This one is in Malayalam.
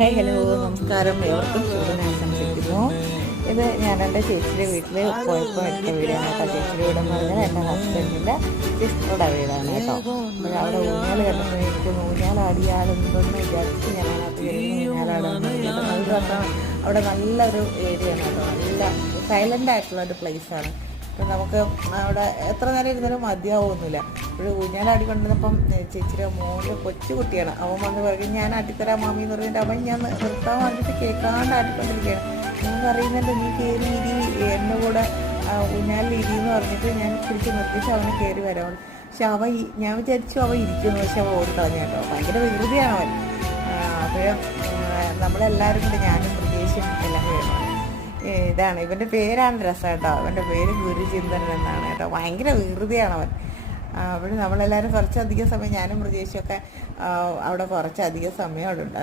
ഹായ് ഹലോ നമസ്കാരം. എവർക്കും ശുഭദിനം ആശംസിക്കുന്നു. ഇത് ഞാൻ എൻ്റെ ചേച്ചിയുടെ വീട്ടിൽ പോയപ്പോൾ എടുത്ത വീടാണ് കേട്ടോ. ചേച്ചിയുടെ വീടെന്ന് പറഞ്ഞാൽ എൻ്റെ ഹസ്ബൻഡിൻ്റെ സിസ്റ്ററുടെ വീടാണ് കേട്ടോ. അപ്പോൾ അവിടെ ഊഞ്ഞാൽ കണ്ടപ്പോൾ എനിക്ക് ഊഞ്ഞാലാടിയാലെന്തെന്ന് വിചാരിച്ച് ഞാൻ അതിനകത്ത് കയറി ഊഞ്ഞാലാടാന്ന് കേട്ടോ. നല്ല രസമാണ്. അവിടെ നല്ലൊരു ഏരിയയാണ് കേട്ടോ. നല്ല സൈലൻ്റ് ആയിട്ടുള്ള ഒരു പ്ലേസാണ്. അപ്പം നമുക്ക് അവിടെ എത്ര നേരം ഇരുന്നാലും മതിയാവുമൊന്നുമില്ല. ഒരു ഊഞ്ഞാലാടിക്കൊണ്ടിരുന്നപ്പം ചേച്ചിയുടെ മോൻ്റെ കൊച്ചു കുട്ടിയാണ്. അവൻ വന്ന് പറയും ഞാൻ ആട്ടിത്തരാം മാമി എന്ന് പറഞ്ഞിട്ട് അവൻ ഞാൻ നിർത്താൻ വേണ്ടിയിട്ട് കേൾക്കാണ്ട് ആട്ടിക്കൊണ്ടിരിക്കുകയാണ്. ഞാൻ പറയുന്നുണ്ട് നീ കയറി ഇരി എൻ്റെ കൂടെ ഊഞ്ഞാലിൽ ഇരി എന്ന് പറഞ്ഞിട്ട് ഞാൻ പിടിച്ച് നിർത്തിച്ച് അവനെ കയറി വരാം. പക്ഷെ ഞാൻ വിചാരിച്ചു അവൻ ഇരിക്കുന്നു, പക്ഷെ അവൻ ഓടിക്കളഞ്ഞു കേട്ടോ. ഭയങ്കര വികൃതിയാണ് അവൻ. അപ്പോഴും നമ്മളെല്ലാവരും കൂടെ ഞാനും പ്രത്യേകിച്ചും എല്ലാം വേണം. ഇതാണ് ഇവൻ്റെ പേരാണ് രസം കേട്ടോ. അവൻ്റെ പേര് ഗുരുചിന്തൻ എന്നാണ് കേട്ടോ. ഭയങ്കര വികൃതിയാണ് അവൻ. അപ്പോൾ നമ്മളെല്ലാവരും കുറച്ചധികം സമയം ഞാനും പ്രതീക്ഷയൊക്കെ അവിടെ കുറച്ചധികം സമയം അവിടെ ഉണ്ടായിരുന്നു.